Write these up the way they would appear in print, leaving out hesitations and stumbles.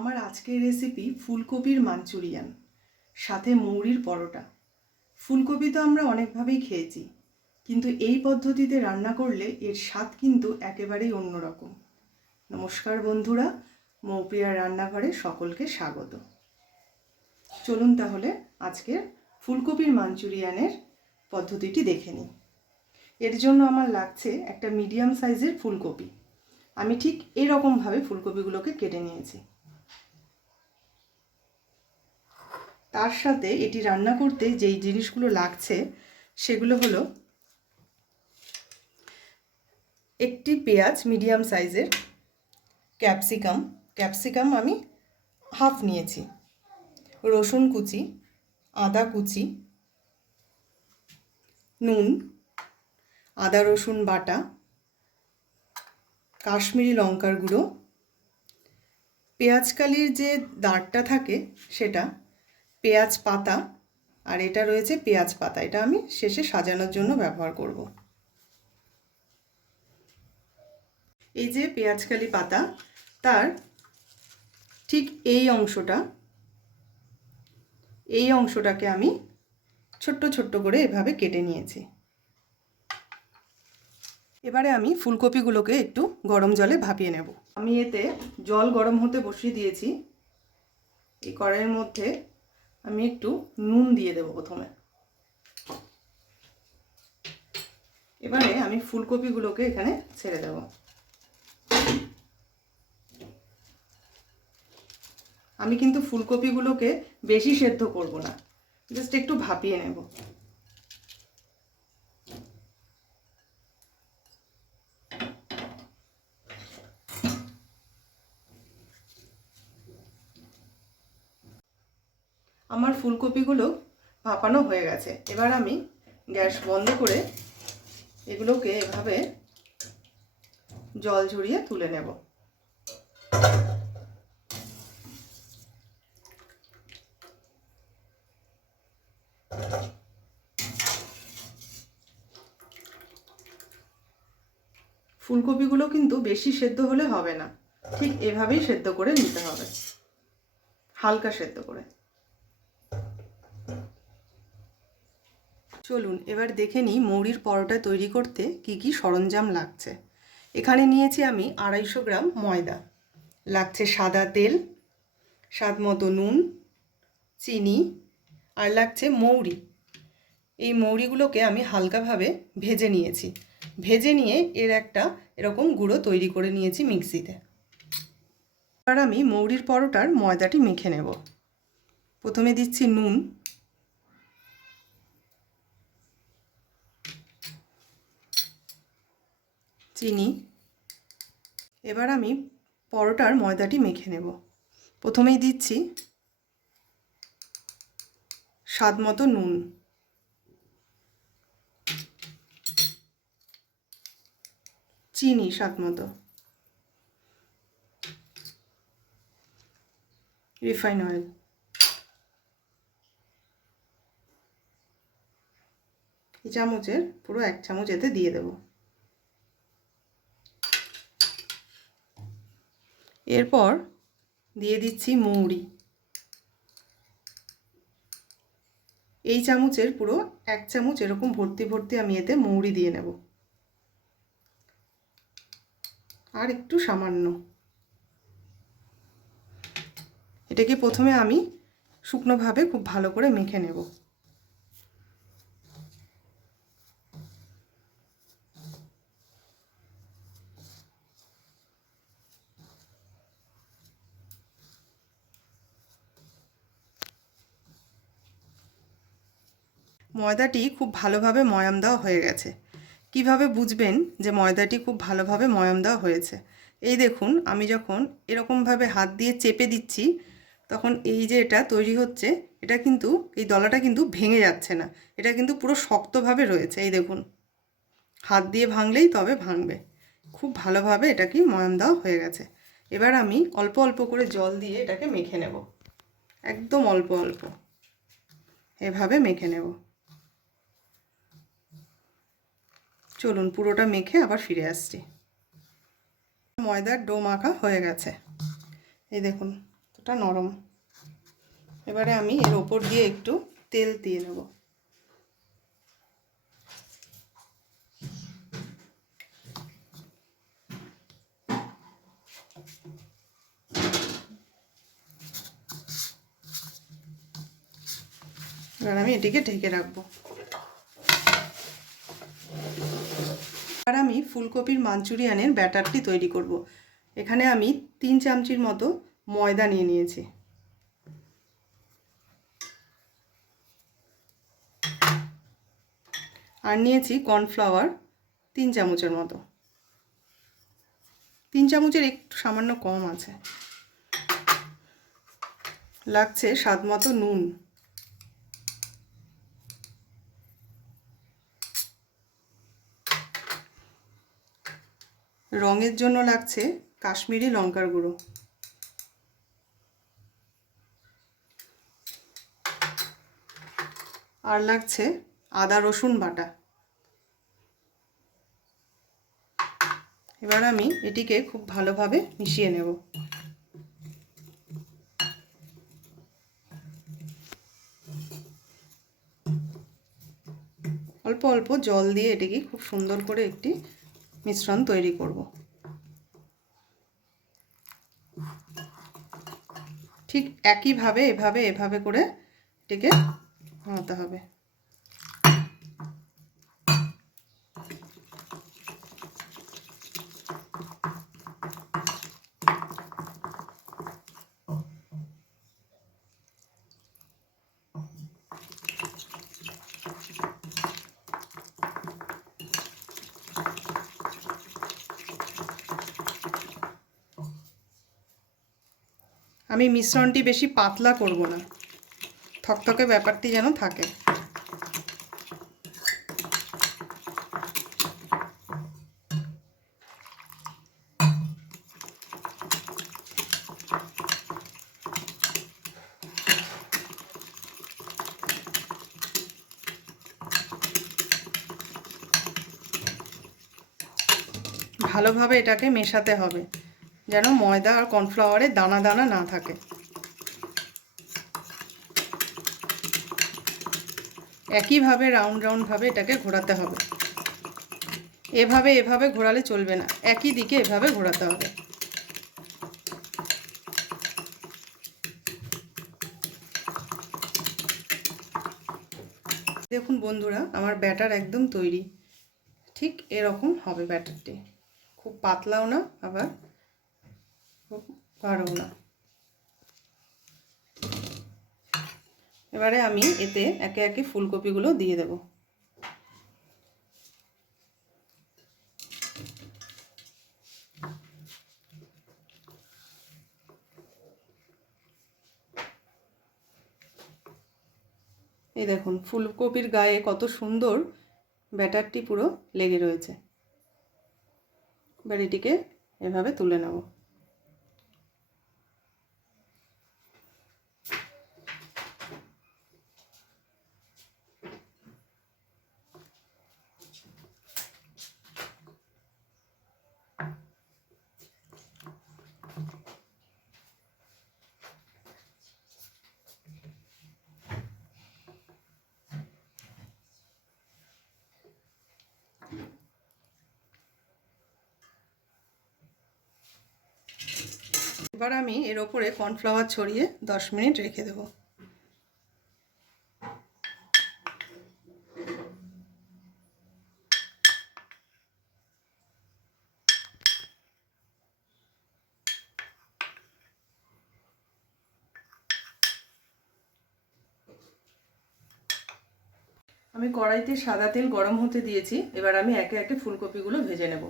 আমার আজকের রেসিপি ফুলকপির মাঞ্চুরিয়ান, সাথে মৌরির পরোটা। ফুলকপি তো আমরা অনেকভাবেই খেয়েছি, কিন্তু এই পদ্ধতিতে রান্না করলে এর স্বাদ কিন্তু একেবারেই অন্যরকম। নমস্কার বন্ধুরা, মৌপ্রিয়ার রান্নাঘরে সকলকে স্বাগত। চলুন তাহলে আজকের ফুলকপির মাঞ্চুরিয়ানের পদ্ধতিটি দেখে নিই। এর জন্য আমার লাগছে একটা মিডিয়াম সাইজের ফুলকপি। আমি ঠিক এরকমভাবে ফুলকপিগুলোকে কেটে নিয়েছি। তার সাথে এটি রান্না করতে যেই জিনিসগুলো লাগছে সেগুলো হলো একটি পেঁয়াজ মিডিয়াম সাইজের, ক্যাপসিকাম আমি হাফ নিয়েছি, রসুন কুচি, আদা কুচি, নুন, আদা রসুন বাটা, কাশ্মীরি লঙ্কার গুঁড়ো, পেঁয়াজ কালির যে দাঁড়টা থাকে সেটা, পেঁয়াজ পাতা, আর এটা রয়েছে পেঁয়াজ পাতা, এটা আমি শেষে সাজানোর জন্য ব্যবহার করব। এই যে পেঁয়াজ কালি পাতা, তার ঠিক এই অংশটাকে আমি ছোট্ট ছোট্ট করে এভাবে কেটে নিয়েছি। এবারে আমি ফুলকপিগুলোকে একটু গরম জলে ভাপিয়ে নেব। আমি এতে জল গরম হতে বসিয়ে দিয়েছি। এই কড়াইয়ের মধ্যে আমি একটু নুন দিয়ে দেব প্রথমে। এবারে আমি ফুলকপিগুলোকে এখানে ছেড়ে দেব। আমি কিন্তু ফুলকপিগুলোকে বেশি সেদ্ধ করব না, জাস্ট একটু ভাপিয়ে নেব। আমার ফুলকপিগুলো ভাপানো হয়ে গেছে। এবার আমি গ্যাস বন্ধ করে এগুলোকে এভাবে জল ঝরিয়ে তুলে নেব। ফুলকপিগুলো কিন্তু বেশি সেদ্ধ হলে হবে না, ঠিক এভাবেই সেদ্ধ করে নিতে হবে, হালকা সেদ্ধ করে। চলুন এবার দেখে নিই মৌরির পরোটা তৈরি করতে কি কি সরঞ্জাম লাগছে। এখানে নিয়েছি আমি 250 গ্রাম ময়দা, লাগছে সাদা তেল, স্বাদ মতো নুন, চিনি, আর লাগছে মৌরি। এই মৌরিগুলোকে আমি হালকাভাবে ভেজে নিয়েছি। ভেজে নিয়ে এর একটা এরকম গুঁড়ো তৈরি করে নিয়েছি মিক্সিতে। এবার আমি মৌরির পরোটার ময়দাটি মেখে নেব। প্রথমে দিচ্ছি নুন, চিনি। এবার আমি পরোটার ময়দাটি মেখে নেব। প্রথমেই দিচ্ছি স্বাদ মতো নুন, চিনি স্বাদ মতো, রিফাইন অয়েল, এই চামচের পুরো 1 চামচ এতে দিয়ে দেব। এরপর দিয়ে দিচ্ছি মৌরি। এই চামচের পুরো 1 চামচ এরকম ভর্তি ভর্তি আমি এতে মৌরি দিয়ে নেব, আর একটু সামান্য। এটাকে প্রথমে আমি শুকনোভাবে খুব ভালো করে মেখে নেব। ময়দাটি খুব ভালোভাবে ময়াম দেওয়া হয়ে গেছে। কিভাবে বুঝবেন যে ময়দাটি খুব ভালোভাবে ময়াম দেওয়া হয়েছে? এই দেখুন, আমি যখন এরকমভাবে হাত দিয়ে চেপে দিচ্ছি, তখন এই যে এটা তৈরি হচ্ছে, এটা কিন্তু এই দলাটা কিন্তু ভেঙে যাচ্ছে না, এটা কিন্তু পুরো শক্তভাবে রয়েছে। এই দেখুন, হাত দিয়ে ভাঙলেই তবে ভাঙবে। খুব ভালোভাবে এটাকে ময়াম দেওয়া হয়ে গেছে। এবার আমি অল্প অল্প করে জল দিয়ে এটাকে মেখে নেব, একদম অল্প অল্প এভাবে মেখে নেব। চলুন পুরোটা মেখে আবার ফিরে আসছি। ময়দার ডো মাখা হয়ে গেছে, এই দেখুন অনেকটা নরম। এবারে আমি এর ওপর দিয়ে একটু তেল দিয়ে নেব। এবার আমি এটিকে ঢেকে রাখবো। আর আমি ফুলকপির মাঞ্চুরিয়ানের ব্যাটারটি তৈরি করব। এখানে আমি 3 চামচির মতো ময়দা নিয়ে নিয়েছি। আর নিয়েছি কর্নফ্লাওয়ার 3 চামচের মতো। 3 চামচের একটু সামান্য কম আছে। লাগছে স্বাদ মতো নুন। রঙের জন্য লাগছে কাশ্মীরি লঙ্কার গুঁড়ো। আর লাগছে আদা রসুন বাটা। এবার আমি এটিকে খুব ভালোভাবে মিশিয়ে নেব। অল্প অল্প জল দিয়ে এটিকে খুব সুন্দর করে একটি মিশ্রণ তৈরি করব। ঠিক একইভাবে এভাবে করে এটিকে বানাতে হবে। আমি মিশ্রণটি বেশি পাতলা করব না, থকথকে ব্যাপারটি যেন থাকে। ভালোভাবে এটাকে মেশাতে হবে যেন ময়দা আর কর্নফ্লাওয়ারে দানা দানা না থাকে। একইভাবে রাউন্ড ভাবে এটাকে ঘোরাতে হবে। এভাবে ঘোরালে চলবে না, একই দিকে এভাবে ঘোরাতে হবে। দেখুন বন্ধুরা, আমার ব্যাটার একদম তৈরি। ঠিক এরকম হবে ব্যাটারটি, খুব পাতলাও না আবার খুব গাঢ়ও না। এবারে আমি এতে একে একে ফুলকপিগুলো দিয়ে দেব। এই দেখুন ফুলকপির গায়ে কত সুন্দর ব্যাটারটি পুরো লেগে রয়েছে। এবার এটিকে এভাবে তুলে নেব। এবার আমি এর ওপরে কর্নফ্লাওয়ার ছড়িয়ে 10 মিনিট রেখে দেব। আমি কড়াইতে সাদা তেল গরম হতে দিয়েছি। এবার আমি একে একে ফুলকপিগুলো ভেজে নেব।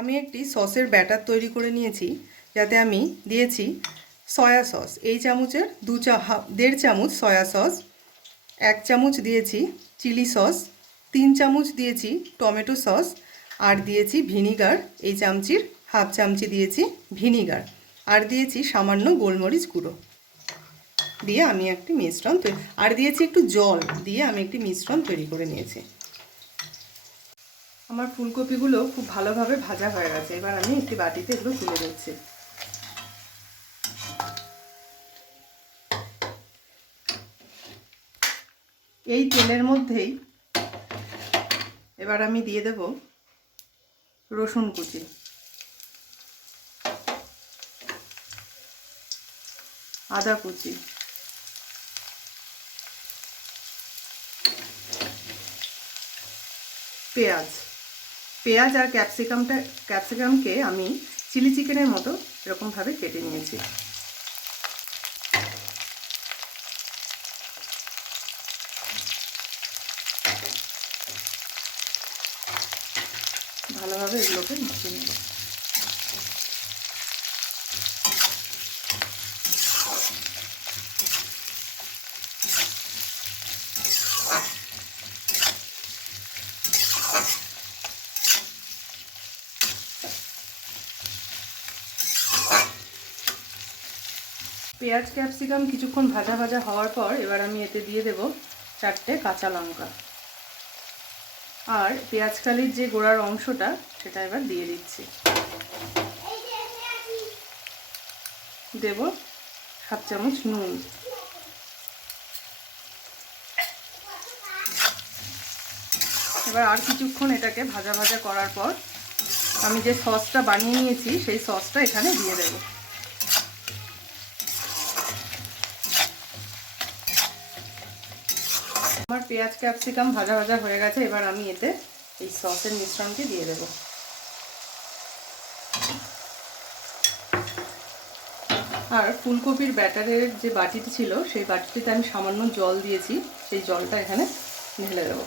আমি একটি সসের ব্যাটার তৈরি করে নিয়েছি, যাতে আমি দিয়েছি সয়া সস। এই চামচের 1.5 চামচ সয়া সস, 1 চামচ দিয়েছি চিলি সস, 3 চামচ দিয়েছি টমেটো সস, আর দিয়েছি ভিনিগার, এই চামচির হাফ চামচি দিয়েছি ভিনিগার, আর দিয়েছি সামান্য গোলমরিচ গুঁড়ো দিয়ে আমি একটি মিশ্রণ আর দিয়েছি একটু জল দিয়ে আমি একটি মিশ্রণ তৈরি করে নিয়েছি। আমার ফুলকপিগুলো খুব ভালোভাবে ভাজা হয়ে গেছে। এবার আমি একটি বাটিতে এগুলো তুলে দিচ্ছি। এই তেলের মধ্যেই এবার আমি দিয়ে দেব রসুন কুচি, আদা কুচি, পেঁয়াজ আর ক্যাপসিকামকে আমি চিলি চিকেনের মতো এরকমভাবে কেটে নিয়েছি। ভালোভাবে এগুলোকে মিশিয়ে নেব। পেঁয়াজ ক্যাপসিকাম কিছুক্ষণ ভাজা ভাজা হওয়ার পর এবার আমি এতে দিয়ে দেব 4টে কাঁচা লঙ্কা, আর পেঁয়াজ কালির যে গোড়ার অংশটা সেটা এবার দিয়ে দিচ্ছি। দেব হাফ চামচ নুন, এবার আর কিছুক্ষণ এটাকে ভাজা ভাজা করার পর আমি যে সসটা বানিয়ে নিয়েছি সেই সসটা এখানে দিয়ে দেব। আমার পেঁয়াজ ক্যাপসিকাম ভাজা ভাজা হয়ে গেছে। এবার আমি এতে এই সসের মিশ্রণটি দিয়ে দেব। আর ফুলকপির ব্যাটারের যে বাটিটি ছিল সেই বাটিটিতে আমি সামান্য জল দিয়েছি, সেই জলটা এখানে ঢেলে দেব।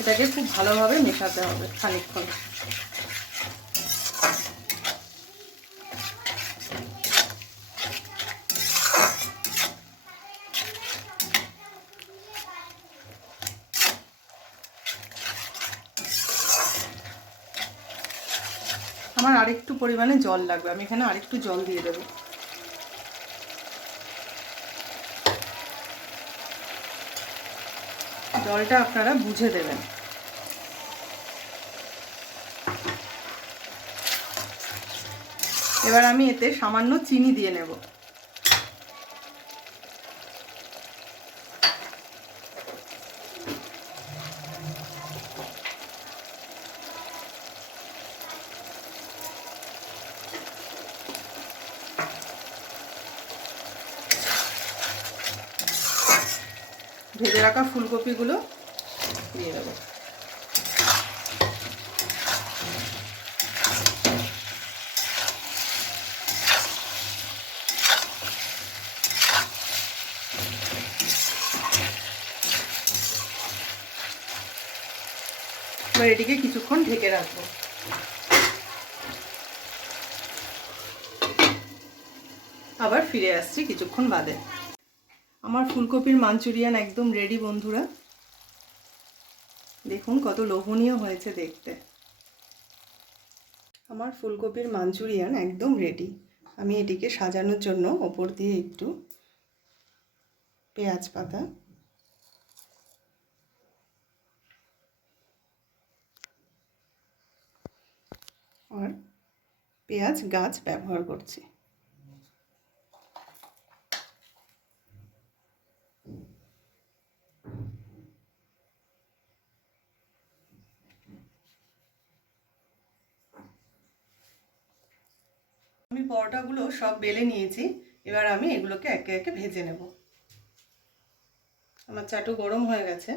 এটাকে খুব ভালোভাবে মেশাতে হবে খানিকক্ষণ। আমার আরেকটু পরিমাণে জল লাগবে, আমি এখানে আরেকটু জল দিয়ে দেব। জলটা আপনারা বুঝে দেবেন। এবার আমি এতে সামান্য চিনি দিয়ে নেব। ভেজে রাখা ফুলকপিগুলো দিয়ে দেবো। এবার এটিকে কিছুক্ষণ ঢেকে রাখবো। আবার ফিরে আসছি কিছুক্ষণ বাদে। আমার ফুলকপির মাঞ্চুরিয়ান একদম রেডি বন্ধুরা। দেখুন কত লোভনীয় হয়েছে দেখতে। আমার ফুলকপির মাঞ্চুরিয়ান একদম রেডি। আমি এটিকে সাজানোর জন্য ওপর দিয়ে একটু পেঁয়াজ পাতা, আর পেঁয়াজ গাছ ব্যবহার করছি। আমি পরোটাগুলো সব বেলে নিয়েছি। এবার আমি এগুলোকে একে একে ভেজে নেব। আমার চাটু গরম হয়ে গেছে।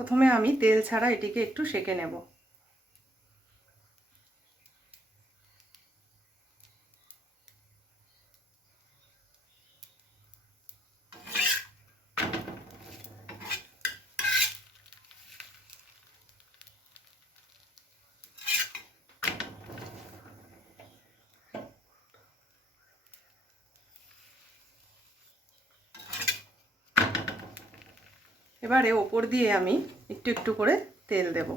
প্রথমে আমি তেল ছাড়া এটিকে একটু সেঁকে নেব। এবারে ওপর দিয়ে আমি একটু একটু করে তেল দেব।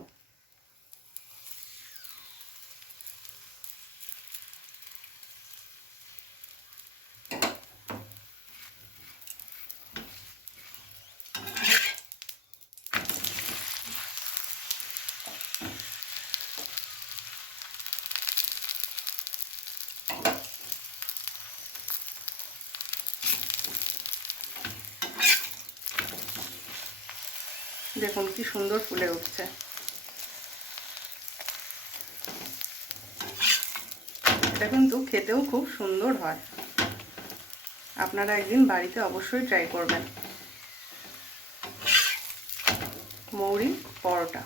দেখুন কি সুন্দর ফুলে উঠছে। এটা কিন্তু খেতেও খুব সুন্দর হয়। আপনারা একদিন বাড়িতে অবশ্যই ট্রাই করবেন। মৌরি পরোটা।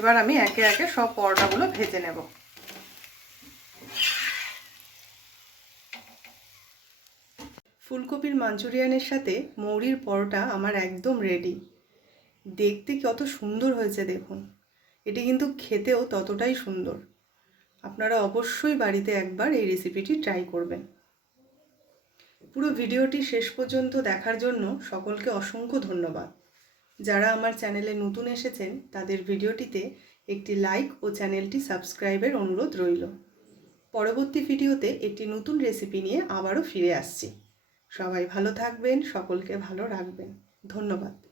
এবার আমি একে একে সব পরোটাগুলো ভেজে নেব। ফুলকপির মাঞ্চুরিয়ানের সাথে মৌরির পরোটা আমার একদম রেডি। দেখতে কত সুন্দর হয়েছে দেখুন। এটি কিন্তু খেতেও ততটাই সুন্দর। আপনারা অবশ্যই বাড়িতে একবার এই রেসিপিটি ট্রাই করবেন। পুরো ভিডিওটি শেষ পর্যন্ত দেখার জন্য সকলকে অসংখ্য ধন্যবাদ। যারা আমার চ্যানেলে নতুন এসেছেন তাদের ভিডিওটিতে একটি লাইক ও চ্যানেলটি সাবস্ক্রাইবের অনুরোধ রইল। পরবর্তী ভিডিওতে একটি নতুন রেসিপি নিয়ে আবারও ফিরে আসছি। সবাই ভালো থাকবেন, সকলকে ভালো রাখবেন। ধন্যবাদ।